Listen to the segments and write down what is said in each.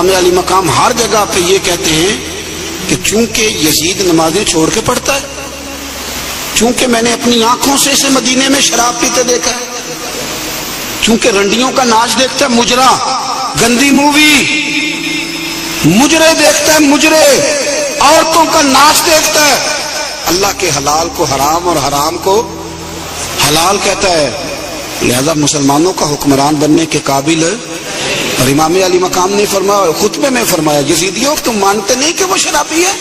امام علی مقام ہر جگہ پہ یہ کہتے ہیں کہ چونکہ یزید نمازیں چھوڑ کے پڑھتا ہے، چونکہ میں نے اپنی آنکھوں سے اسے مدینے میں شراب پیتے دیکھا ہے، چونکہ رنڈیوں کا ناچ دیکھتا ہے، مجرا، گندی مووی، مجرے دیکھتا ہے، مجرے، عورتوں کا ناچ دیکھتا ہے، اللہ کے حلال کو حرام اور حرام کو حلال کہتا ہے، لہذا مسلمانوں کا حکمران بننے کے قابل ہے۔ اور امام علی مقام نے فرمایا، خطبے میں فرمایا، یزیدیوں تم مانتے نہیں کہ وہ شرابی ہے؟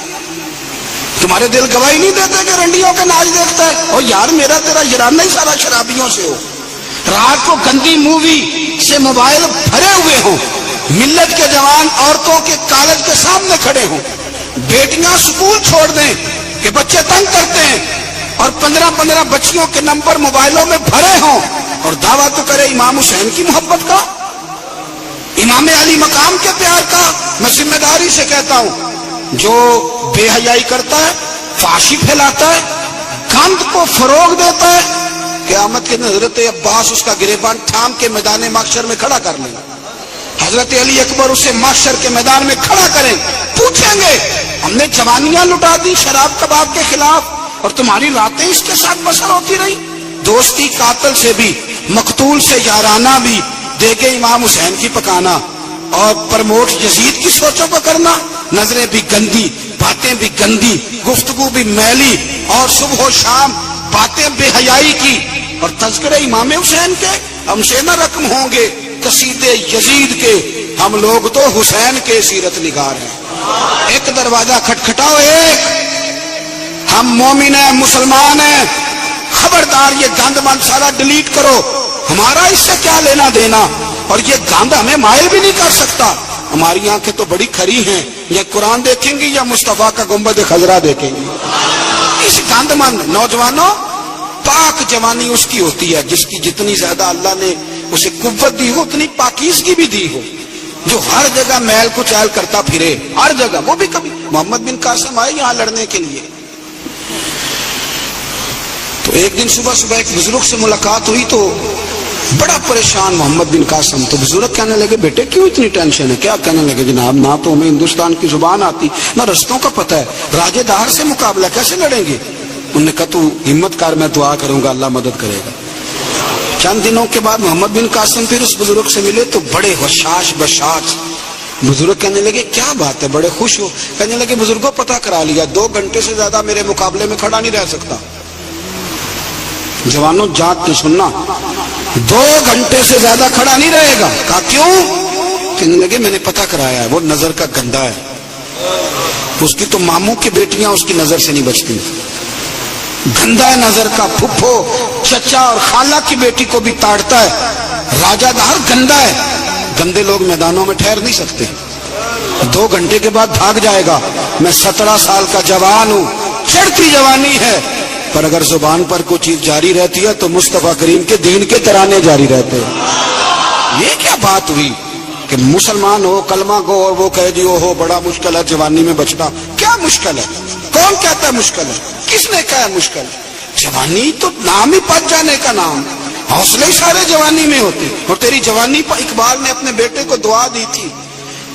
تمہارے دل گواہی نہیں دیتے کہ رنڈیوں کا ناچ دیکھتا ہے؟ اور یار میرا تیرا یارانہ ہی سارا شرابیوں سے ہو، رات کو گندی مووی سے موبائل بھرے ہوئے ہوں، ملت کے جوان عورتوں کے کالج کے سامنے کھڑے ہوں، بیٹیاں سکول چھوڑ دیں کہ بچے تنگ کرتے ہیں، اور 15 بچیوں کے نمبر موبائلوں میں بھرے ہوں، اور دعویٰ تو کرے امام حسین کی محبت کا، امام علی مقام کے پیار کا۔ میں ذمہ داری سے کہتا ہوں، جو بے حیائی کرتا ہے، فحاشی پھیلاتا ہے، گند کو فروغ دیتا ہے، قیامت کے حضرت عباس اس کا گریبان تھام کے میدان محشر میں کھڑا کر لیں، حضرت علی اکبر اسے محشر کے میدان میں کھڑا کریں، پوچھیں گے ہم نے جوانیاں لٹا دی شراب کباب کے خلاف اور تمہاری راتیں اس کے ساتھ بسر ہوتی رہی؟ دوستی قاتل سے بھی، مقتول سے یارانہ بھی، دیکھے امام حسین کی پکانا اور پرموٹ یزید کی سوچوں کو کرنا، نظریں بھی گندی، باتیں بھی گندی، گفتگو بھی میلی، اور صبح و شام باتیں بے حیائی کی، اور تذکرے امام حسین کے ہم سے نہ رقم ہوں گے، قصیدے یزید کے ہم لوگ تو حسین کے سیرت نگار ہیں۔ ایک دروازہ کھٹکھٹاؤ، ایک، ہم مومن ہیں، مسلمان ہیں، خبردار یہ گند مند سارا ڈیلیٹ کرو، ہمارا اس سے کیا لینا دینا، اور یہ گند ہمیں مائل بھی نہیں کر سکتا، ہماری آنکھیں تو بڑی کھری ہیں، یہ قرآن دیکھیں گی یا مصطفیٰ کا گنبد خضرا دیکھیں گی؟ اس گند مند نوجوانوں، پاک جوانی اس کی ہوتی ہے جس کی جتنی زیادہ اللہ نے اسے قوت دی ہو اتنی پاکیزگی بھی دی ہو، جو ہر جگہ میل کچیل کرتا پھرے، ہر جگہ۔ وہ بھی کبھی محمد بن قاسم آئے یہاں لڑنے کے لیے، تو ایک دن صبح ایک بزرگ سے ملاقات ہوئی تو بڑا پریشان محمد بن قاسم، تو بزرگ کہنے لگے بیٹے کیوں اتنی ٹینشن ہے؟ کیا کہنے لگے؟ جناب نہ تو ہمیں ہندوستان کی زبان آتی نہ رستوں کا پتہ ہے، راجے دار سے مقابلہ کیسے لڑیں گے؟ انہوں نے کہا تو ہمت کر، میں دعا کروں گا اللہ مدد کرے گا۔ چند دنوں کے بعد محمد بن قاسم پھر اس بزرگ سے ملے تو بڑے حشاش بشاش، بزرگ کہنے لگے کیا بات ہے، بڑے خوش ہو؟ کہنے لگے بزرگوں پتہ کرا لیا، 2 گھنٹے سے زیادہ میرے مقابلے میں کھڑا نہیں رہ سکتا۔ جوانوں جات کے سننا، 2 گھنٹے سے زیادہ کھڑا نہیں رہے گا۔ کہا کیوں؟ کہنے لگے میں نے پتہ کرایا ہے، وہ نظر کا گندا ہے، اس کی تو ماموں کی بیٹیاں اس کی نظر سے نہیں بچتی، گندا ہے نظر کا، پھپھو چچا اور خالہ کی بیٹی کو بھی تاڑتا ہے، راجہ دار گندا ہے، گندے لوگ میدانوں میں ٹھہر نہیں سکتے، 2 گھنٹے کے بعد بھاگ جائے گا۔ میں 17 سال کا جوان ہوں، چڑھتی جوانی ہے، پر اگر زبان پر کوئی چیز جاری رہتی ہے تو مصطفیٰ کریم کے دین کے ترانے جاری رہتے ہیں۔ یہ کیا بات ہوئی کہ مسلمان ہو، کلمہ گو، اور وہ کہہ دیو ہو بڑا مشکل ہے جوانی میں بچنا؟ کیا مشکل ہے؟ کون کہتا ہے مشکل ہے؟ کس نے کہا ہے مشکل؟ جوانی تو نام ہی پچ جانے کا نام، حوصلے ہی سارے جوانی میں ہوتے۔ اور تیری جوانی پر اقبال نے اپنے بیٹے کو دعا دی تھی،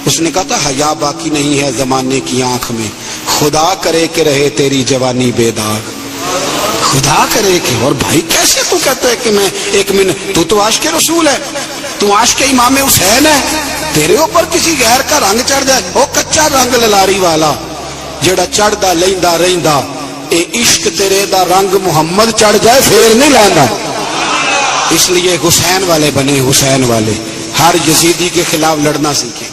اس نے کہا تھا حیا باقی نہیں ہے زمانے کی آنکھ میں، خدا کرے کہ رہے تیری جوانی بے داغ، خدا کرے کہ۔ اور بھائی کیسے تو کہتا ہے کہ میں 1 منٹ، تو عاشق رسول ہے، تو عاشق امام حسین ہے، تیرے اوپر کسی غیر کا رنگ چڑھ جائے، وہ کچا رنگ للاری والا جڑا چڑھدا لیندا رہندا، اے عشق تیرے دا رنگ محمد چڑھ جائے پھر نہیں لیندا۔ اس لیے حسین والے بنے، حسین والے، ہر یزیدی کے خلاف لڑنا سیکھیں،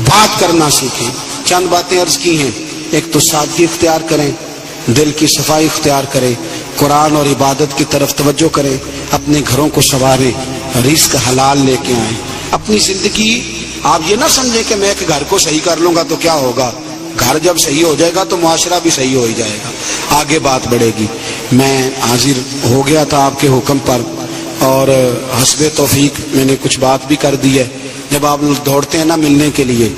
بات کرنا سیکھیں۔ چند باتیں عرض کی ہیں، ایک تو سادگی اختیار کریں، دل کی صفائی اختیار کریں، قرآن اور عبادت کی طرف توجہ کریں، اپنے گھروں کو سنواریں، رزق حلال لے کے آئیں۔ اپنی زندگی آپ یہ نہ سمجھیں کہ میں ایک گھر کو صحیح کر لوں گا تو کیا ہوگا، گھر جب صحیح ہو جائے گا تو معاشرہ بھی صحیح ہو ہی جائے گا، آگے بات بڑھے گی۔ میں حاضر ہو گیا تھا آپ کے حکم پر، اور حسب توفیق میں نے کچھ بات بھی کر دی ہے۔ جب آپ لوگ دوڑتے ہیں نا ملنے کے لیے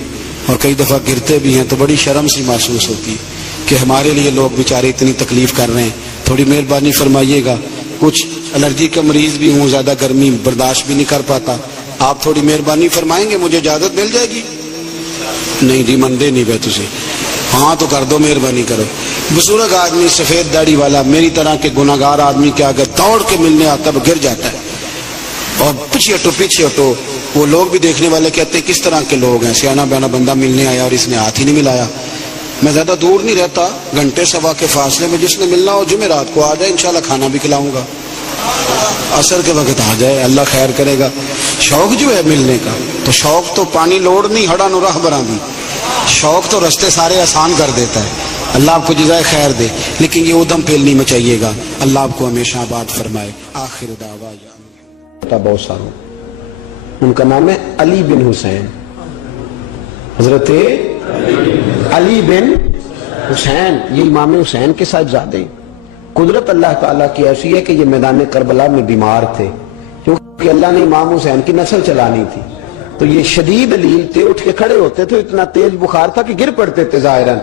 اور کئی دفعہ گرتے بھی ہیں تو بڑی شرم سی محسوس ہوتی ہے کہ ہمارے لیے لوگ بیچارے اتنی تکلیف کر رہے ہیں، تھوڑی مہربانی فرمائیے گا۔ کچھ الرجی کا مریض بھی ہوں، زیادہ گرمی برداشت بھی نہیں کر پاتا، آپ تھوڑی مہربانی فرمائیں گے، مجھے اجازت مل جائے گی؟ نہیں جی مندے نہیں پہ تسی، ہاں تو کر دو، مہربانی کرو۔ بزرگ آدمی سفید داڑھی والا میری طرح کے گناہگار آدمی کے اگر دوڑ کے ملنے آتا ہے گر جاتا ہے، اور پیچھے ہٹو۔ وہ لوگ بھی دیکھنے والے کہتے ہیں کس طرح کے لوگ ہیں، سیانا بیانا بندہ ملنے آیا اور اس نے ہاتھ ہی نہیں ملایا۔ میں زیادہ دور نہیں رہتا، گھنٹے سوا کے فاصلے میں، جس نے ملنا ہو جمعرات کو آ جائے، انشاءاللہ کھانا بھی کھلاؤں گا، عصر کے وقت آ جائے، اللہ خیر کرے گا۔ شوق جو ہے ملنے کا، تو شوق تو پانی لوڑ نہیں ہڑا نو راہ برا دی، شوق تو رستے سارے آسان کر دیتا ہے۔ اللہ آپ کو جزائے خیر دے، لیکن یہ ادم پھیل نہیں مچائیے گا۔ اللہ آپ کو ہمیشہ آباد فرمائے۔ آخر دعوانا بہت ساروں، ان کا نام ہے علی بن حسین، حضرت علی بن حسین، یہ امام حسین کے صاحبزادے۔ قدرت اللہ تعالیٰ کی ایسی ہے کہ یہ میدان کربلا میں بیمار تھے، کیونکہ اللہ نے امام حسین کی نسل چلانی تھی، تو یہ شدید علیل تھے، اٹھ کے کھڑے ہوتے تھے، اتنا تیز بخار تھا کہ گر پڑتے تھے ظاہراً۔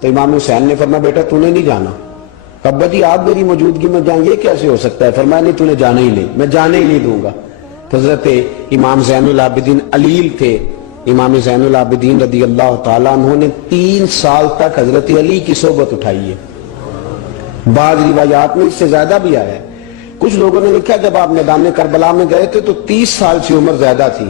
تو امام حسین نے فرمایا بیٹا تو نے نہیں جانا۔ ابا جی آپ میری موجودگی میں جائیں، یہ کیسے ہو سکتا ہے؟ فرمایا نہیں، تو نے جانا ہی نہیں، میں جانے ہی نہیں دوں گا۔ تو حضرت امام زین العابدین علیل تھے، امام زین العابدین رضی اللہ تعالیٰ عنہ نے 3 سال تک حضرت علی کی صحبت اٹھائی ہے۔ بعض روایات میں اس سے زیادہ بھی آیا ہے۔ کچھ لوگوں نے لکھا جب آپ میدان کربلا میں گئے تھے تو 30 سال سے عمر زیادہ تھی،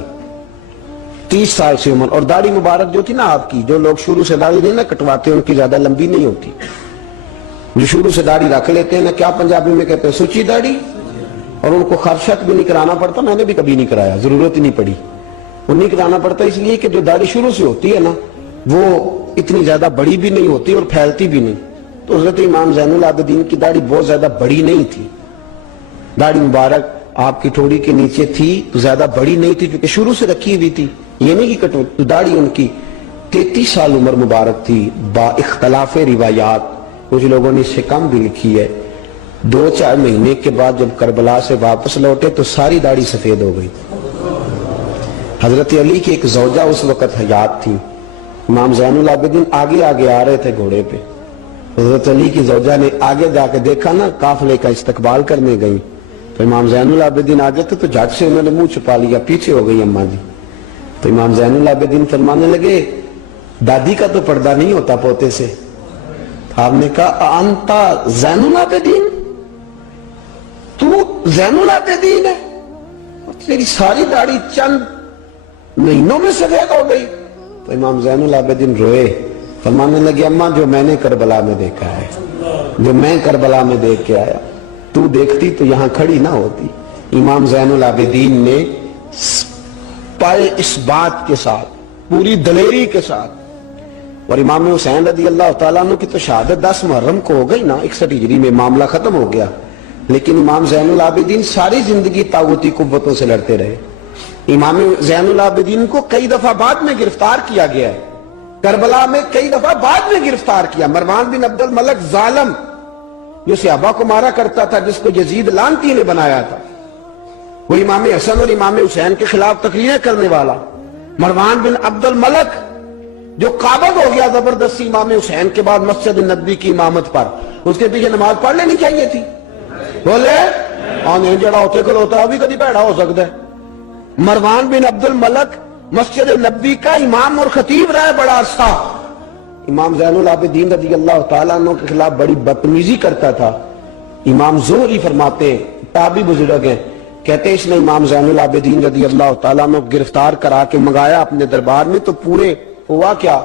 30 سال سے عمر، اور داڑھی مبارک جو تھی نا آپ کی، جو لوگ شروع سے داڑھی نہیں نہ کٹواتے ان کی زیادہ لمبی نہیں ہوتی، جو شروع سے داڑھی رکھ لیتے ہیں نا، کیا پنجابی میں کہتے ہیں سچی داڑھی، اور ان کو خرشت بھی نہیں کرانا پڑتا، میں نے بھی کبھی نہیں کرایا، ضرورت ہی نہیں پڑی، وہ نہیں کرانا پڑتا اس لیے کہ جو داڑھی شروع سے ہوتی ہے نا وہ اتنی زیادہ بڑی بھی نہیں ہوتی اور پھیلتی بھی نہیں۔ تو حضرت امام زین العابدین کی داڑھی بہت زیادہ بڑی نہیں تھی، داڑھی مبارک آپ کی ٹھوڑی کے نیچے تھی تو زیادہ بڑی نہیں تھی، کیونکہ شروع سے رکھی ہوئی تھی، یہ نہیں کہ کٹو۔ تو داڑھی ان کی 33 سال عمر مبارک تھی، با اختلاف روایات، کچھ لوگوں نے اس سے کم بھی لکھی ہے۔ 2-4 مہینے کے بعد جب کربلا سے واپس لوٹے تو ساری داڑھی سفید ہو گئی۔ حضرت علی کی ایک زوجہ اس وقت حیات تھی، امام زین العابدین آگے آگے آ رہے تھے گھوڑے پہ، حضرت علی کی زوجہ نے آگے جا کے دیکھا نا، قافلے کا استقبال کرنے گئی، تو امام زین العابدین آگے تھے تو جھٹ سے انہوں نے منہ چھپا لیا، پیچھے ہو گئی اماں جی۔ تو امام زین العابدین فرمانے لگے دادی کا تو پردہ نہیں ہوتا پوتے سے۔ آپ نے کہا انتا زین العابدین، تو زین العابدین ہے، تیری ساری داڑھی چند مہینوں میں سفید ہو گئی۔ تو امام زین العابدین روئے، فرمانے لگے اماں جو میں نے کربلا میں دیکھا ہے، جو میں کربلا میں دیکھ کے آیا، تو دیکھتی تو یہاں کھڑی نہ ہوتی۔ امام زین العابدین نے پائے اس بات کے ساتھ، پوری دلیری کے ساتھ، اور امام حسین رضی اللہ تعالیٰ عنہ کی تو شہادت 10 محرم کو ہو گئی نا، 61 ہجری میں معاملہ ختم ہو گیا، لیکن امام زین العابدین ساری زندگی طاغوتی قوتوں سے لڑتے رہے۔ امام زین العابدین کو کئی دفعہ بعد میں گرفتار کیا گیا ہے، کربلا میں کئی دفعہ بعد میں گرفتار کیا۔ مروان بن عبد الملک ظالم جو صحابہ کو مارا کرتا تھا، جس کو یزید لعنتی نے بنایا تھا، وہ امام حسن اور امام حسین کے خلاف تقریریں کرنے والا مروان بن عبد الملک جو قابض ہو گیا زبردستی امام حسین کے بعد مسجد نبوی کی امامت پر، اس کے پیچھے نماز پڑھ لینی چاہیے تھی، بولے آنے جڑا ہوتے کھلوتا ابھی کدی پیڑا ہو سکتا ہے۔ مروان بن عبد الملک مسجد نبوی کا امام اور خطیب رہا ہے بڑا عرصہ، امام زین العابدین رضی اللہ تعالیٰ عنہ کے خلاف بڑی بدتمیزی کرتا تھا۔ امام زہری فرماتے ہیں، تابعی بزرگ ہیں، کہتے اس نے امام زین العابدین رضی اللہ تعالیٰ عنہ گرفتار کرا کے منگایا اپنے دربار میں، تو پورے ہوا کیا،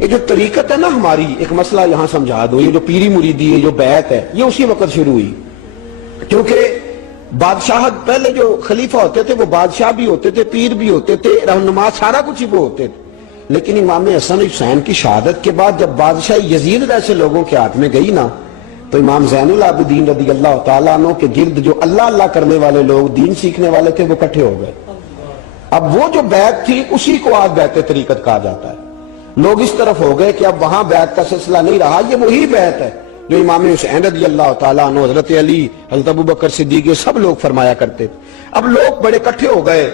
یہ جو طریقت ہے نا ہماری، ایک مسئلہ یہاں سمجھا دو، یہ جو پیری مریدی ہے، جو بیعت ہے، یہ اسی وقت شروع ہوئی، کیونکہ بادشاہت پہلے جو خلیفہ ہوتے تھے وہ بادشاہ بھی ہوتے تھے، پیر بھی ہوتے تھے، رہنما، سارا کچھ ہی وہ ہوتے تھے، لیکن امام حسن حسین کی شہادت کے بعد جب بادشاہ یزید جیسے لوگوں کے ہاتھ میں گئی نا، تو امام زین العابدین رضی اللہ تعالیٰ عنہ کے گرد جو اللہ اللہ کرنے والے لوگ، دین سیکھنے والے تھے، وہ اکٹھے ہو گئے۔ اب وہ جو بیعت تھی اسی کو آج بیعت طریقت کہا جاتا ہے۔ لوگ اس طرف ہو گئے کہ اب وہاں بیعت کا سلسلہ نہیں رہا، یہ وہی بیعت ہے جو امام حسین رضی اللہ تعالیٰ عنہ، حضرت علی، حضرت ابوبکر صدیق، سب لوگ فرمایا کرتے تھے۔ اب لوگ بڑے اکٹھے ہو گئے،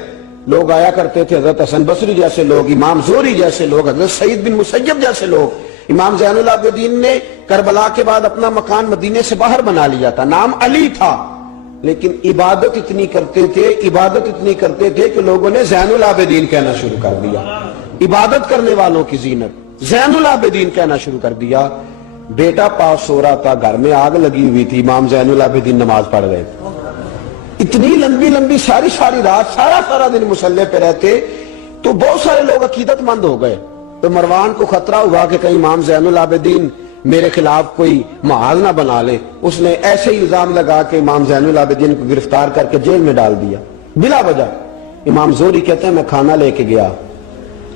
لوگ آیا کرتے تھے، حضرت حسن بصری جیسے لوگ، امام زہری جیسے لوگ، حضرت سعید بن مسیب جیسے لوگ۔ امام زین العابدین نے کربلا کے بعد اپنا مکان مدینے سے باہر بنا لیا تھا، نام علی تھا، لیکن عبادت اتنی کرتے تھے کہ لوگوں نے زین العابدین کہنا شروع کر دیا۔ عبادت کرنے والوں کی زینت، زین العابدین کہنا شروع کر دیا۔ بیٹا پاس سو رہا تھا، گھر میں آگ لگی ہوئی تھی، امام زین العابدین نماز پڑھ رہے تھے، اتنی لمبی لمبی ساری رات سارا دن مصلی پہ رہتے، تو بہت سارے لوگ عقیدت مند ہو گئے۔ تو مروان کو خطرہ ہوا کہ کہیں امام زین العابدین میرے خلاف کوئی محاذ نہ بنا لے، اس نے ایسے ہی الزام لگا کہ امام زین العابدین کو گرفتار کر کے جیل میں ڈال دیا بلا وجہ۔ امام زہری کہتے ہیں میں کھانا لے کے گیا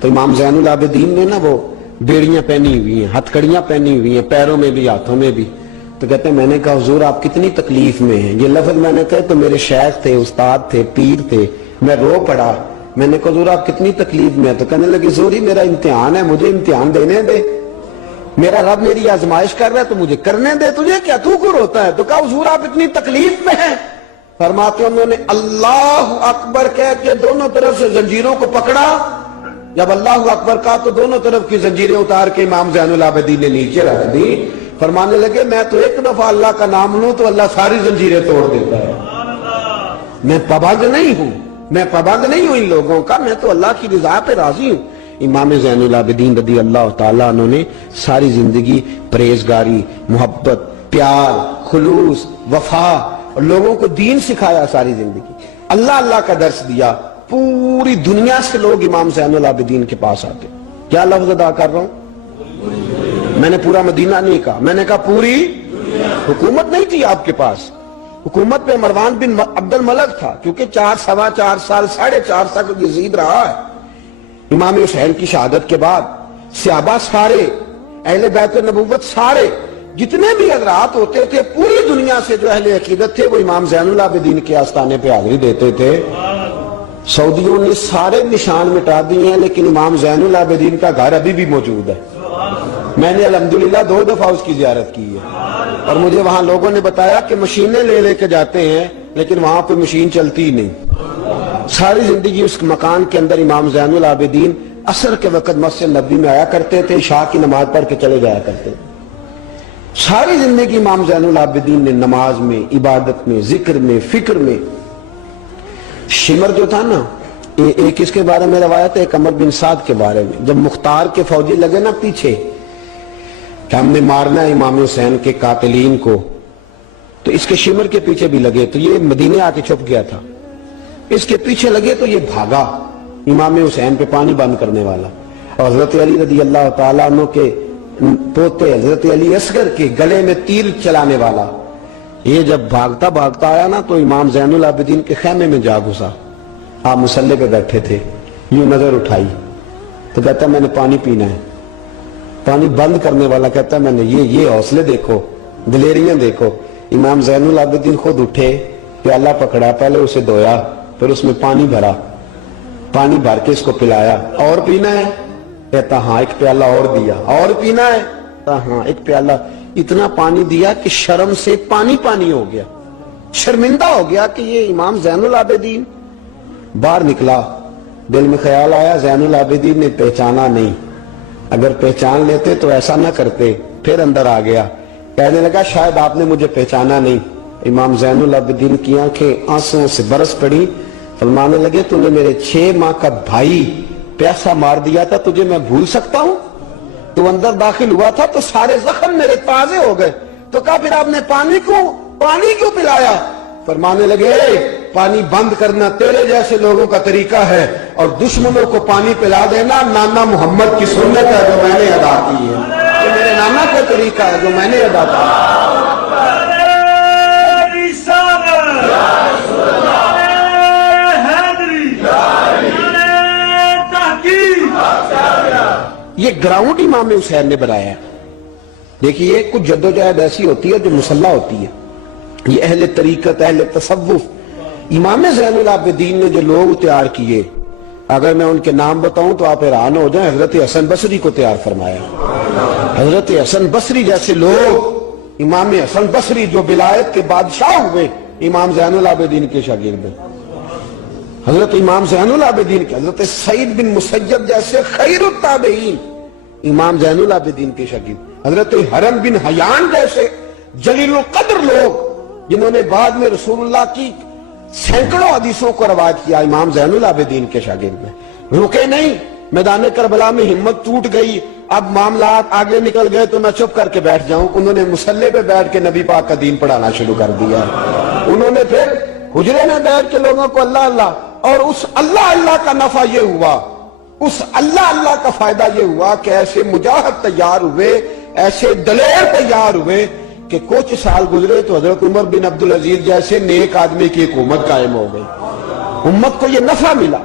تو امام زین العابدین نے نا وہ بیڑیاں پہنی ہوئی ہیں، ہتھکڑیاں پہنی ہوئی ہیں، پیروں میں بھی ہاتھوں میں بھی، تو کہتے ہیں میں نے کہا حضور آپ کتنی تکلیف میں ہیں، یہ لفظ میں نے کہا تو میرے شیخ تھے، استاد تھے، پیر تھے، میں رو پڑا، میں نے کہا حضور آپ کتنی تکلیف میں ہیں، تو کہنے لگے زہری میرا امتحان ہے، مجھے امتحان دینے دے، میرا رب میری آزمائش کر رہا ہے تو مجھے کرنے دے، تجھے کیا تو کیوں روتا ہے؟ تو کہا حضور آپ اتنی تکلیف میں ہیں، فرماتے انہوں نے اللہ اکبر کہہ کے دونوں طرف سے زنجیروں کو پکڑا، جب اللہ اکبر کہا تو دونوں طرف کی زنجیریں اتار کے امام زین العابدین نے نیچے رکھ دی، فرمانے لگے میں تو ایک دفعہ اللہ کا نام لوں تو اللہ ساری زنجیریں توڑ دیتا ہے، میں پابند نہیں ہوں ان لوگوں کا، میں تو اللہ کی رضا پہ راضی ہوں۔ امام زین العابدین رضی اللہ تعالیٰ عنہ نے ساری زندگی پرہیزگاری، محبت، پیار، خلوص، وفا اور لوگوں کو دین سکھایا، ساری زندگی اللہ کا درس دیا، پوری دنیا سے لوگ امام زین العابدین کے پاس آتے۔ کیا لفظ ادا کر رہا ہوں؟ میں نے پورا مدینہ نہیں کہا، میں نے کہا پوری حکومت نہیں تھی آپ کے پاس، حکومت پہ مروان بن عبد الملک تھا، کیونکہ 4 سال 4.5 سال یزید رہا ہے۔ امام حسین کی شہادت کے بعد صحابہ سارے، اہل بیت نبوت سارے، جتنے بھی حضرات ہوتے تھے پوری دنیا سے جو اہل عقیدت تھے وہ امام زین العابدین کے آستانے پہ حاضری دیتے تھے۔ سعودیوں نے سارے نشان مٹا دیے ہیں لیکن امام زین العابدین کا گھر ابھی بھی موجود ہے، میں نے الحمدللہ 2 دفعہ اس کی زیارت کی ہے، اور مجھے وہاں لوگوں نے بتایا کہ مشینیں لے کے جاتے ہیں لیکن وہاں پہ مشین چلتی ہی نہیں۔ ساری زندگی اس مکان کے اندر امام زین العابدین عصر کے وقت مسجد نبوی میں آیا کرتے تھے، عشاء کی نماز پڑھ کے چلے جایا کرتے تھے۔ ساری زندگی امام زین العابدین نے نماز میں، عبادت میں، ذکر میں، فکر میں۔ شمر جو تھا نا، ایک اس کے بارے میں روایت ہے، ایک عمر بن سعد کے بارے میں، جب مختار کے فوجی لگے نا پیچھے کہ ہم نے مارنا ہے امام حسین کے قاتلین کو، تو اس کے شمر کے پیچھے بھی لگے، تو یہ مدینے آ کے چھپ گیا تھا، اس کے پیچھے لگے تو یہ بھاگا، امام حسین پہ پانی بند کرنے والا، اور حضرت علی رضی اللہ تعالیٰ عنہ کے پوتے حضرت علی اصغر کے گلے میں تیر چلانے والا، یہ جب بھاگتا آیا نا تو امام زین العابدین کے خیمے میں جا گھسا، آپ مصلی پہ بیٹھے تھے، یوں نظر اٹھائی تو کہتا میں نے پانی پینا ہے، پانی بند کرنے والا کہتا میں نے یہ حوصلے دیکھو، دلیریاں دیکھو۔ امام زین العابدین خود اٹھے، پیالہ پکڑا، پہلے اسے دھویا، پھر اس میں پانی بھرا، پانی بھر کے اس کو پلایا، اور پینا ہے؟ کہتا ہاں، ایک پیالہ اور دیا، اور پینا ہے؟ کہتا ہاں، ایک پیالہ، اتنا پانی دیا کہ شرم سے پانی ہو گیا، شرمندہ ہو گیا کہ یہ امام زین العابدین۔ باہر نکلا، دل میں خیال آیا زین العابدین نے پہچانا نہیں، اگر پہچان لیتے تو ایسا نہ کرتے، پھر اندر آ گیا، کہنے لگا شاید آپ نے مجھے پہچانا نہیں۔ امام زین العابدین کی آنکھیں آنسوں سے برس پڑی، فرمانے لگے تو نے میرے 6 ماہ کا بھائی پیاسا مار دیا تھا، تجھے میں بھول سکتا ہوں؟ تو اندر داخل ہوا تھا تو سارے زخم میرے تازے ہو گئے، تو کہا پھر آپ نے پانی کیوں پلایا؟ فرمانے لگے پانی بند کرنا تیرے جیسے لوگوں کا طریقہ ہے، اور دشمنوں کو پانی پلا دینا نانا محمد کی سنت ہے جو میں نے ادا کی ہے، یہ میرے نانا کا طریقہ ہے جو میں نے ادا کیا۔ یہ گراؤنڈ امام حسین نے بنایا۔ دیکھیے کچھ جدوجہد ایسی ہوتی ہے جو مسلح ہوتی ہے، یہ اہل طریقت، اہل تصوف، امام زین العابدین نے جو لوگ تیار کیے، اگر میں ان کے نام بتاؤں تو آپ حیران ہو جائیں۔ حضرت حسن بصری کو تیار فرمایا، حضرت حسن بصری جیسے لوگ، امام حسن بصری جو ولایت کے بادشاہ ہوئے، امام زین العابدین کے شاگرد ہیں۔ حضرت امام زین العابدین کے، حضرت سعید بن مسیب جیسے خیر التابعین امام زین العابدین کے شاگرد، حضرت حرم بن حیان جیسے جلیل القدر لوگ جنہوں نے بعد میں رسول اللہ کی سینکڑوں حدیثوں کو روایت کیا، امام زین العابدین کے شاگرد میں۔ رکے نہیں، میدان کربلا میں ہمت ٹوٹ گئی، اب معاملات آگے نکل گئے تو میں چپ کر کے بیٹھ جاؤں، انہوں نے مصلی پہ بیٹھ کے نبی پاک کا دین پڑھانا شروع کر دیا، انہوں نے پھر حجرے میں بیٹھ کے لوگوں کو اللہ اللہ، اور اس اللہ اللہ کا نفع یہ ہوا، اس اللہ اللہ کا فائدہ یہ ہوا کہ ایسے مجاہد تیار ہوئے، ایسے دلیر تیار ہوئے کہ کچھ سال گزرے تو حضرت عمر بن عبدالعزیز جیسے نیک آدمی کی حکومت قائم ہو گئی، امت کو یہ نفع ملا۔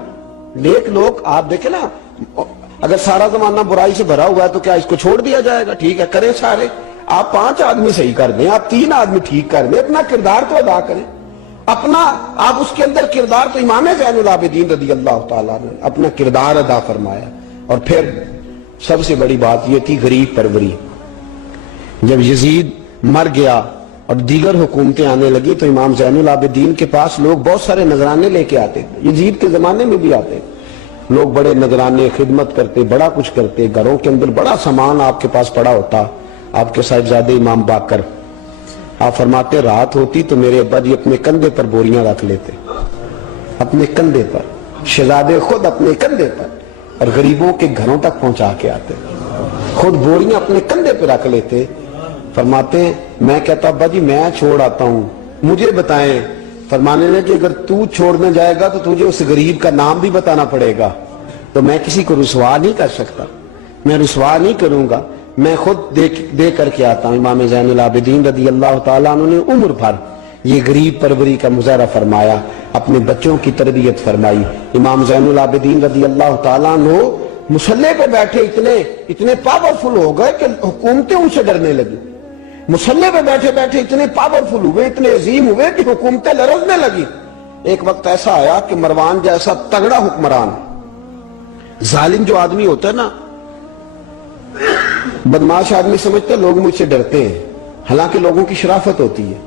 نیک لوگ آپ دیکھیں نا، اگر سارا زمانہ برائی سے بھرا ہوا ہے تو کیا اس کو چھوڑ دیا جائے گا؟ ٹھیک ہے کریں سارے، آپ 5 آدمی صحیح کر دیں، آپ 3 آدمی ٹھیک کر دیں، اپنا کردار تو ادا کریں، اپنا آپ اس کے اندر کردار، تو امام زین العابدین رضی اللہ تعالیٰ نے اپنا کردار ادا فرمایا۔ اور پھر سب سے بڑی بات یہ تھی غریب پروری۔ جب یزید مر گیا اور دیگر حکومتیں آنے لگی تو امام زین العابدین کے پاس لوگ بہت سارے نذرانے لے کے آتے تھے، یزید کے زمانے میں بھی آتے تھے لوگ، بڑے نذرانے خدمت کرتے، بڑا کچھ کرتے، گھروں کے اندر بڑا سامان آپ کے پاس پڑا ہوتا۔ آپ کے صاحبزادے امام باقر آپ فرماتے رات ہوتی تو میرے ابا جی اپنے کندھے پر بوریاں رکھ لیتے، اپنے کندھے پر، شہزادے خود اپنے کندھے پر، اور غریبوں کے گھروں تک پہنچا کے آتے، خود بوریاں اپنے کندھے پہ رکھ لیتے۔ فرماتے ہیں میں کہتا ابا جی میں چھوڑ آتا ہوں، مجھے بتائیں۔ فرمانے لگے کہ اگر تو چھوڑنے جائے گا تو تجھے اس غریب کا نام بھی بتانا پڑے گا، تو میں کسی کو رسوا نہیں کر سکتا، میں رسوا نہیں کروں گا، میں خود دے کر کے آتا ہوں۔ امام زین العابدین رضی اللہ تعالیٰ عنہ نے عمر بھر یہ غریب پروری کا مظاہرہ فرمایا، اپنے بچوں کی تربیت فرمائی۔ امام زین العابدین رضی اللہ تعالیٰ عنہ مصلی پہ بیٹھے اتنے پاورفل ہو گئے کہ حکومتیں ان سے ڈرنے لگی، مصلی پہ بیٹھے بیٹھے اتنے پاورفل ہوئے، اتنے عظیم ہوئے کہ حکومتیں لرزنے لگی۔ ایک وقت ایسا آیا کہ مروان جیسا تگڑا حکمران، ظالم جو آدمی ہوتا ہے نا، بدماش آدمی سمجھتے ہیں لوگ مجھ سے ڈرتے ہیں، حالانکہ لوگوں کی شرافت ہوتی ہے،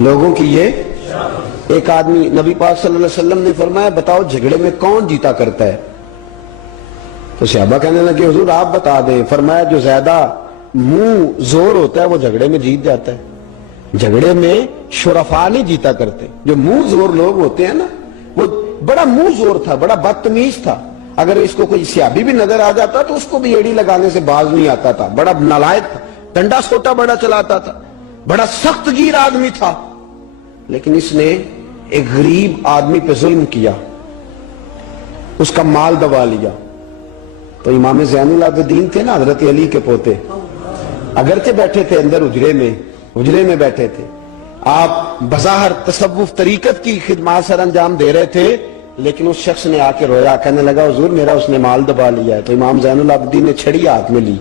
لوگوں کی یہ ایک آدمی، نبی پاک صلی اللہ علیہ وسلم نے فرمایا بتاؤ جھگڑے میں کون جیتا کرتا ہے؟ تو صحابہ کہنے لگے حضور آپ بتا دیں۔ فرمایا جو زیادہ منہ زور ہوتا ہے وہ جھگڑے میں جیت جاتا ہے، جھگڑے میں شرفا نہیں جیتا کرتے، جو منہ زور لوگ ہوتے ہیں نا، وہ بڑا منہ زور تھا، بڑا بدتمیز تھا، اگر اس کو کوئی سیابی بھی نظر آ جاتا تو اس کو بھی ایڑی لگانے سے باز نہیں آتا تھا، بڑا نالائق تھا، ڈنڈا سوٹا بڑا چلاتا تھا، بڑا سخت گیر آدمی تھا، لیکن اس نے ایک غریب آدمی پہ ظلم کیا، اس کا مال دبا لیا۔ تو امام زین العابدین تھے نا حضرت علی کے پوتے، اگرچہ بیٹھے تھے اندر حجرے میں بیٹھے تھے، آپ بظاہر تصوف طریقت کی خدمات سر انجام دے رہے تھے، لیکن اس شخص نے آ کے رویا، کہنے لگا حضور میرا اس نے مال دبا لیا ہے۔ تو امام زین العابدین نے چھڑی ہاتھ میں لی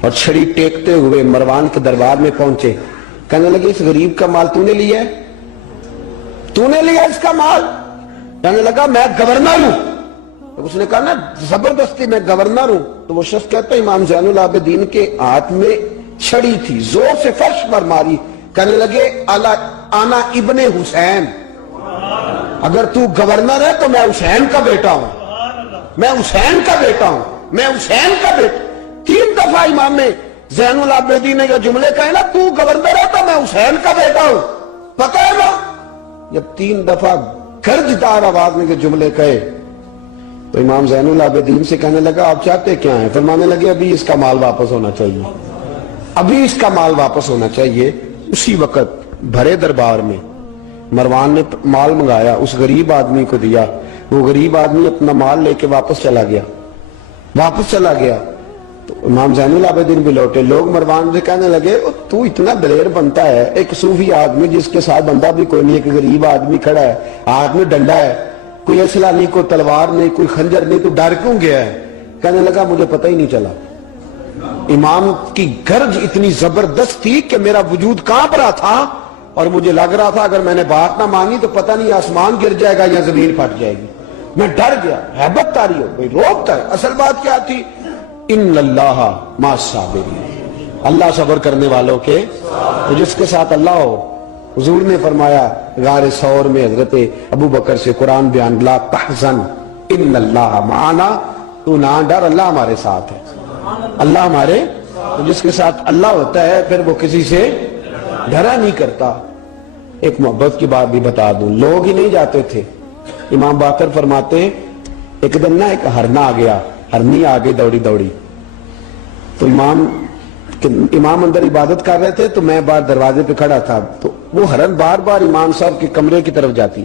اور چھڑی ٹیکتے ہوئے مروان کے دربار میں پہنچے، کہنے لگے اس غریب کا مال تو نے لیا ہے؟ تو نے لیا اس کا مال؟ کہنے لگا میں گورنر ہوں۔ اس نے کہا نا زبردستی میں گورنر ہوں، تو وہ شخص کہتا ہے امام زین العابدین کے ہاتھ میں چھڑی تھی، زور سے فرش پر ماری، کہنے لگے انا ابن حسین، اگر تو گورنر ہے تو میں حسین کا بیٹا ہوں، میں حسین کا بیٹا ہوں، میں حسین کا بیٹا۔ 3 دفعہ امام زین العابدین نے یہ جملے کہے نا، تو گورنر ہے تو میں حسین کا بیٹا ہوں، پتہ ہے نا؟ جب 3 دفعہ گرجدار آواز میں یہ جملے کہے تو امام زین العابدین سے کہنے لگا آپ چاہتے کیا ہیں؟ فرمانے لگے ابھی اس کا مال واپس ہونا چاہیے، ابھی اس کا مال واپس ہونا چاہیے۔ اسی وقت بھرے دربار میں مروان نے مال منگایا، اس غریب آدمی کو دیا، وہ غریب آدمی اپنا مال لے کے واپس چلا گیا۔ تو امام زین العابدین بھی لوٹے، لوگ مروان سے کہنے لگے تو اتنا دلیر بنتا ہے، ایک صوفی آدمی جس کے ساتھ بندہ بھی کوئی نہیں، ایک غریب آدمی کھڑا ہے، ہاتھ میں ڈنڈا ہے، کوئی اسلحہ نہیں، کوئی تلوار نہیں، کوئی خنجر نہیں، تو ڈر کیوں گیا ہے؟ کہنے لگا مجھے پتہ ہی نہیں چلا۔ امام کی گرج اتنی زبردست تھی کہ میرا وجود کانپ رہا تھا اور مجھے لگ رہا تھا اگر میں نے بات نہ مانی تو پتہ نہیں آسمان گر جائے گا یا زمین پھٹ جائے گی، میں ڈر گیا، ہیبت طاری ہو گئی، روبتا ہے۔ اصل بات کیا تھی؟ ان اللہ مع الصابرین، اللہ صبر کرنے والوں کے، تو جس کے ساتھ اللہ ہو۔ حضور نے فرمایا غار ثور میں حضرت ابو بکر سے قرآن بیان، لا تحزن ان اللہ معنا، تو نہ ڈر، اللہ ہمارے ساتھ ہے، اللہ ہمارے، تو جس کے ساتھ اللہ ہوتا ہے پھر وہ کسی سے ڈرا نہیں کرتا۔ ایک محبت کی بات بھی بتا دوں، لوگ ہی نہیں جاتے تھے، امام باقر فرماتے ایک دن نا ایک ہرنا آ گیا، ہرنی آ گئی دوڑی دوڑی، تو امام اندر عبادت کر رہے تھے، تو میں باہر دروازے پہ کھڑا تھا، تو وہ ہرن بار بار امام صاحب کے کمرے کی طرف جاتی،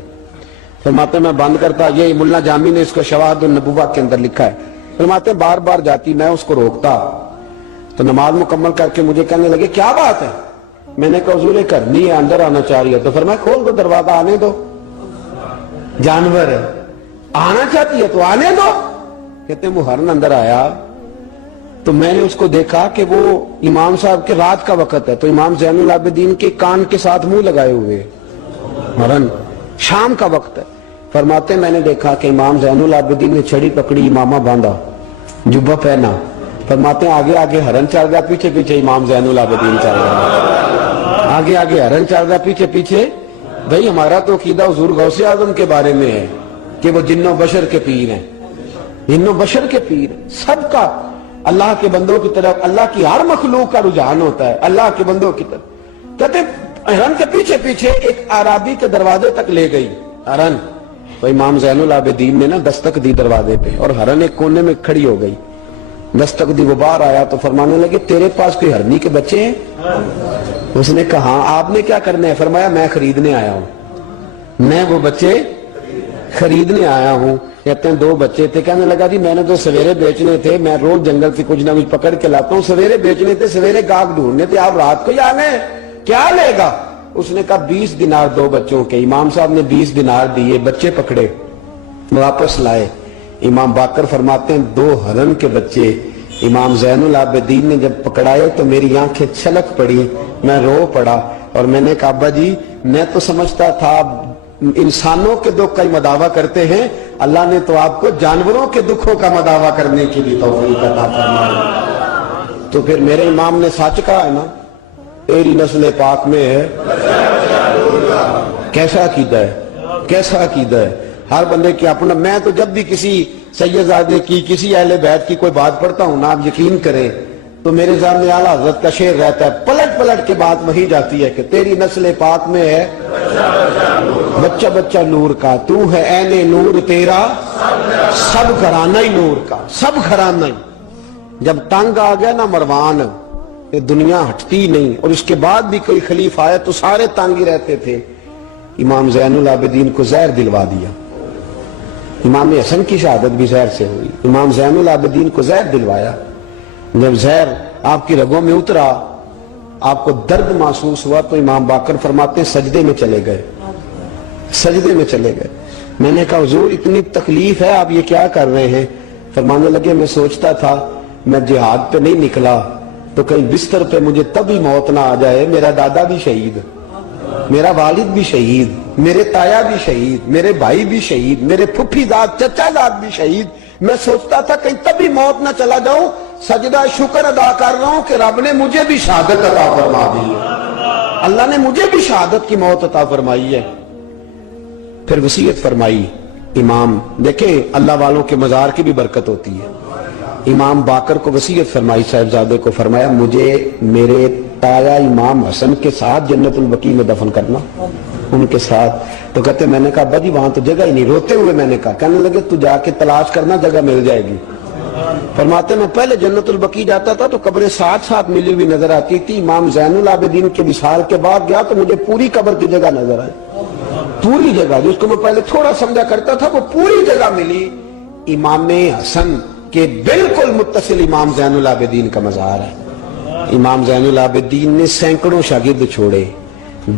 فرماتے میں بند کرتا، یہ ملا جامی نے اس کو شواہد النبوہ کے اندر لکھا ہے، فرماتے بار بار جاتی، میں اس کو روکتا، تو نماز مکمل کر کے مجھے کہنے لگے کیا بات ہے؟ میں نے کہا حضور کرنی ہے، اندر آنا چاہ رہی ہے، تو فرمایا کھول دو دروازہ، آنے دو، جانور ہے، آنا چاہتی ہے تو آنے دو۔ کہتے ہیں وہ ہرن اندر آیا تو میں نے اس کو دیکھا کہ وہ امام صاحب کے رات کا وقت ہے، تو امام زین العابدین کے کان کے ساتھ منہ لگائے ہوئے، ہرن شام کا وقت ہے، فرماتے میں نے دیکھا کہ امام زین العابدین نے چھڑی پکڑی، امامہ باندھا، جبہ پہنا، فرماتے ہیں آگے آگے ہرن چل گیا، پیچھے پیچھے امام زین العابدین چل گیا، آگے آگے ہرن چل گیا، پیچھے پیچھے۔ بھئی ہمارا تو عقیدہ حضور غوث اعظم کے بارے میں ہے کہ وہ جن و بشر کے پیر ہیں، جن و بشر کے پیر، سب کا اللہ کے بندوں کی طرف، اللہ کی ہر مخلوق کا رجحان ہوتا ہے اللہ کے بندوں کی طرف۔ کہتے ہرن کے پیچھے پیچھے ایک عرابی کے دروازے تک لے گئی ہرن، تو امام زین العابدین نے نا دستک دی دروازے پہ، اور ہرن ایک کونے میں کھڑی ہو گئی، دستک دی، وہ باہر آیا تو فرمانے لگے تیرے پاس کوئی ہرنی کے بچے ہیں؟ اس نے کہا ہاں، آپ نے کیا کرنا ہے؟ فرمایا میں خریدنے آیا ہوں، میں وہ بچے خریدنے آیا ہوں۔ کہتے ہیں 2 بچے تھے، کہنے لگا جی میں نے تو سویرے بیچنے تھے، میں روز جنگل سے کچھ نہ کچھ پکڑ کے لاتا ہوں، سویرے بیچنے تھے، سویرے گاہک ڈھونڈنے تھے، آپ رات کو ہی آ گئے، کیا لے گا؟ اس نے کہا 20 دینار 2 بچوں کے۔ امام صاحب نے 20 دینار دیے، بچے پکڑے، واپس لائے۔ امام باقر فرماتے ہیں 2 ہرن کے بچے امام زین العابدین نے جب پکڑائے تو میری آنکھیں چھلک پڑی، میں رو پڑا، اور میں نے کہا ابا جی میں تو سمجھتا تھا انسانوں کے دکھ کا مداوع کرتے ہیں، اللہ نے تو آپ کو جانوروں کے دکھوں کا مداوع کرنے کی بھی توفیق عطا فرمائی۔ تو پھر میرے امام نے سچ کہا ہے نا، تیری نسل پاک میں ہے۔ کیسا عقیدہ ہے، کیسا عقیدہ ہے، ہر بندے کی اپنا۔ میں تو جب بھی کسی سیدزادے کی، کسی اہل بیت کی کوئی بات پڑھتا ہوں نا، آپ یقین کریں تو میرے سامنے اعلیٰ حضرت کا شعر رہتا ہے، پلٹ پلٹ کے بات وہی جاتی ہے کہ تیری نسل پاک میں ہے بچہ بچہ نور کا، تو ہے عین نور تیرا سب گھرانہ ہی نور کا، سب گھرانہ ہی۔ جب تنگ آ گیا نا مروان، یہ دنیا ہٹتی نہیں، اور اس کے بعد بھی کوئی خلیفہ آیا تو سارے تنگ ہی رہتے تھے، امام زین العابدین کو زہر دلوا دیا۔ امام حسن کی شہادت بھی زہر سے ہوئی، امام زین العابدین کو زہر دلوایا۔ جب زہر آپ کی رگوں میں اترا، آپ کو درد محسوس ہوا، تو امام باقر فرماتے ہیں سجدے میں چلے گئے، سجدے میں چلے گئے۔ میں نے کہا حضور اتنی تکلیف ہے، آپ یہ کیا کر رہے ہیں؟ فرمانے لگے میں سوچتا تھا میں جہاد پہ نہیں نکلا تو کہیں بستر پہ مجھے تبھی موت نہ آ جائے، میرا دادا بھی شہید، میرا والد بھی شہید، میرے تایا بھی شہید، میرے بھائی بھی شہید، میرے پھپھی داد چچا داد بھی شہید، میں سوچتا تھا کہیں تبھی موت نہ چلا جاؤں، سجدہ شکر ادا کر رہا ہوں کہ رب نے مجھے بھی شہادت عطا فرما دی ہے، اللہ نے مجھے بھی شہادت کی موت عطا فرمائی ہے۔ پھر وصیت فرمائی امام، دیکھیں اللہ والوں کے مزار کی بھی برکت ہوتی ہے۔ امام باقر کو وصیت فرمائی، صاحبزادے کو فرمایا مجھے میرے تایا امام حسن کے ساتھ جنت البقیع میں دفن کرنا، ان کے ساتھ۔ تو کہتے میں نے کہا ابا جی وہاں تو جگہ ہی نہیں، روتے ہوئے میں نے کہا، کہنے لگے تو جا کے تلاش کرنا، جگہ مل جائے گی۔ فرماتے میں پہلے جنت البقیع جاتا تھا تو قبریں ساتھ ساتھ ملی ہوئی نظر آتی تھی، امام زین العابدین کے وصال کے بعد گیا تو مجھے پوری قبر کی جگہ نظر آئی، پوری جگہ جس کو میں پہلے تھوڑا سمجھا کرتا تھا وہ پوری جگہ ملی۔ امام حسن کے بالکل متصل امام زین العابدین کا مزار ہے۔ امام زین العابدین نے سینکڑوں شاگرد چھوڑے،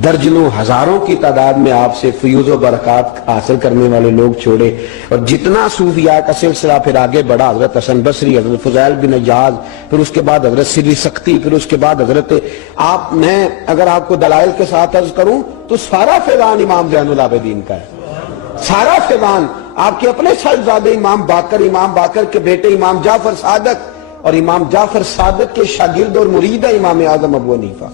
درجنوں ہزاروں کی تعداد میں آپ سے فیوز و برکات حاصل کرنے والے لوگ چھوڑے، اور جتنا صوفیاء کا سلسلہ پھر آگے بڑھا، حضرت حسن بصری، حضرت فضیل بن عیاض، پھر اس کے بعد حضرت سری سختی، پھر اس کے بعد حضرت آپ، میں اگر آپ کو دلائل کے ساتھ عرض کروں تو سارا فیضان امام زین العابدین کا ہے، سارا فیضان آپ کے اپنے صاحبزادے امام باقر کے بیٹے امام جعفر صادق، اور امام جعفر صادق کے شاگرد اور مرید ہے امام اعظم ابو حنیفہ۔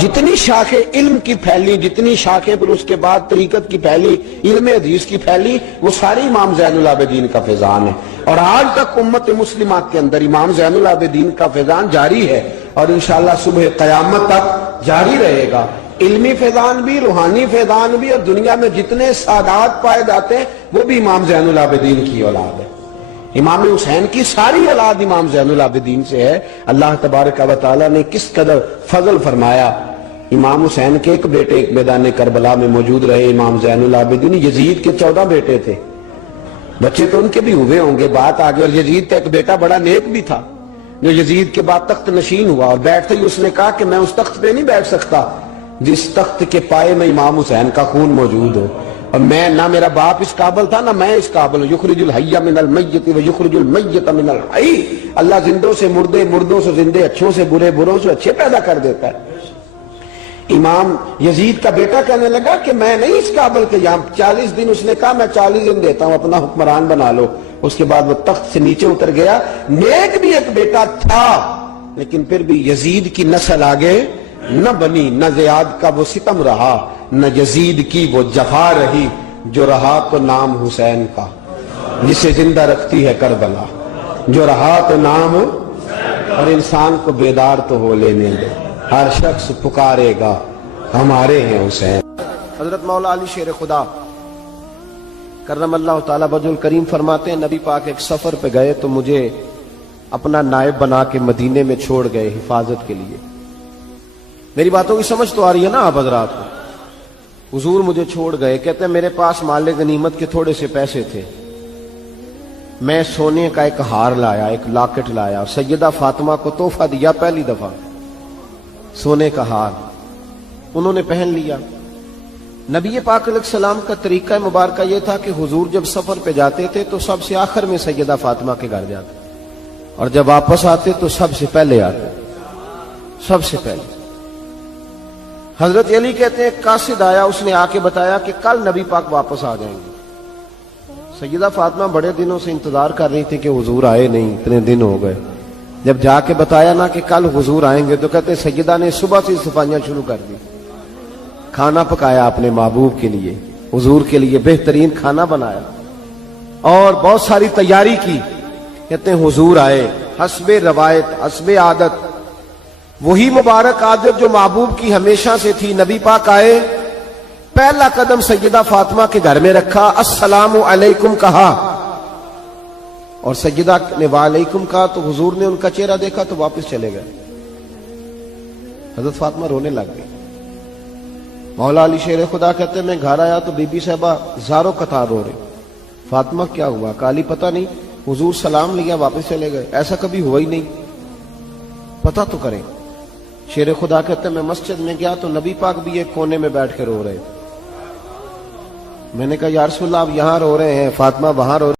جتنی شاخیں علم کی پھیلی، جتنی شاخیں پھر اس کے بعد طریقت کی پھیلی، علم حدیث کی پھیلی، وہ ساری امام زین العابدین کا فیضان ہے، اور آج تک امت مسلمہ کے اندر امام زین العابدین کا فیضان جاری ہے، اور انشاءاللہ صبح قیامت تک جاری رہے گا۔ علمی فیضان بھی، روحانی فیضان بھی، اور دنیا میں جتنے سعادات پائے جاتے ہیں وہ بھی امام زین العابدین کی اولاد ہے. امام حسین کی ساری اولاد امام زین العابدین سے ہے. اللہ تبارک و تعالیٰ نے کس قدر فضل فرمایا. امام حسین کے ایک بیٹے ایک میدان کربلا میں موجود رہے. امام زین العابدین یزید کے 14 بیٹے تھے. بچے تو ان کے بھی ہوئے ہوں گے, بات آگے. اور یزید کا ایک بیٹا بڑا نیک بھی تھا جو یزید کے بعد تخت نشین ہوا, اور بیٹھتے ہی اس نے کہا کہ میں اس تخت پہ نہیں بیٹھ سکتا جس تخت کے پائے میں امام حسین کا خون موجود ہو, اور میں نہ میرا باپ اس قابل تھا نہ میں اس قابل ہوں. یخرج الحی من المیت و یخرج المیت من الحی. اللہ زندوں سے مردے, مردوں سے زندے, اچھوں سے برے, بروں سے اچھے پیدا کر دیتا ہے. امام یزید کا بیٹا کہنے لگا کہ میں نہیں اس قابل کہ یہاں 40 دن, اس نے کہا میں 40 دن دیتا ہوں, اپنا حکمران بنا لو. اس کے بعد وہ تخت سے نیچے اتر گیا. نیک بھی ایک بیٹا تھا لیکن پھر بھی یزید کی نسل آگے نہ بنی, نہ زیاد کا وہ ستم رہا, نہ یزید کی وہ جفا رہی. جو رہا تو نام حسین کا جسے زندہ رکھتی ہے کربلا, جو رہا تو نام, اور انسان کو بیدار تو ہو لینے دے, ہر شخص پکارے گا ہمارے ہیں حسین. حضرت مولا علی شیر خدا کرم اللہ تعالیٰ وجہ الکریم فرماتے ہیں نبی پاک ایک سفر پہ گئے تو مجھے اپنا نائب بنا کے مدینے میں چھوڑ گئے حفاظت کے لیے. میری باتوں کی سمجھ تو آ رہی ہے نا آپ حضرات کو. حضور مجھے چھوڑ گئے, کہتے ہیں میرے پاس مال غنیمت کے تھوڑے سے پیسے تھے, میں سونے کا ایک ہار لایا, ایک لاکٹ لایا, اور سیدہ فاطمہ کو تحفہ دیا پہلی دفعہ, سونے کا ہار. انہوں نے پہن لیا. نبی پاک علیہ السلام کا طریقہ مبارکہ یہ تھا کہ حضور جب سفر پہ جاتے تھے تو سب سے آخر میں سیدہ فاطمہ کے گھر جاتے, اور جب واپس آتے تو سب سے پہلے آتے, سب سے پہلے. حضرت علی کہتے ہیں قاصد آیا, اس نے آ کے بتایا کہ کل نبی پاک واپس آ جائیں گے. سیدہ فاطمہ بڑے دنوں سے انتظار کر رہی تھی کہ حضور آئے نہیں, اتنے دن ہو گئے. جب جا کے بتایا نا کہ کل حضور آئیں گے تو کہتے سیدہ نے صبح سے صفائیاں شروع کر دی. کھانا پکایا اپنے محبوب کے لیے, حضور کے لیے بہترین کھانا بنایا اور بہت ساری تیاری کی. کہتے ہیں حضور آئے, حسب روایت, حسب عادت, وہی مبارک عادت جو محبوب کی ہمیشہ سے تھی. نبی پاک آئے, پہلا قدم سیدہ فاطمہ کے گھر میں رکھا, السلام علیکم کہا, اور سیدہ نے وعلیکم کہا تو حضور نے ان کا چہرہ دیکھا تو واپس چلے گئے. حضرت فاطمہ رونے لگ گئی. مولا علی شیر خدا کہتے ہیں میں گھر آیا تو بی بی صاحبہ زاروں قطار رو رہے. فاطمہ کیا ہوا؟ کالی پتہ نہیں, حضور سلام لیا واپس چلے گئے, ایسا کبھی ہوا ہی نہیں, پتہ تو کریں. شیر خدا کہتے ہیں میں مسجد میں گیا تو نبی پاک بھی ایک کونے میں بیٹھ کے رو رہے. میں نے کہا یا رسول اللہ آپ یہاں رو رہے ہیں, فاطمہ وہاں رو رہے.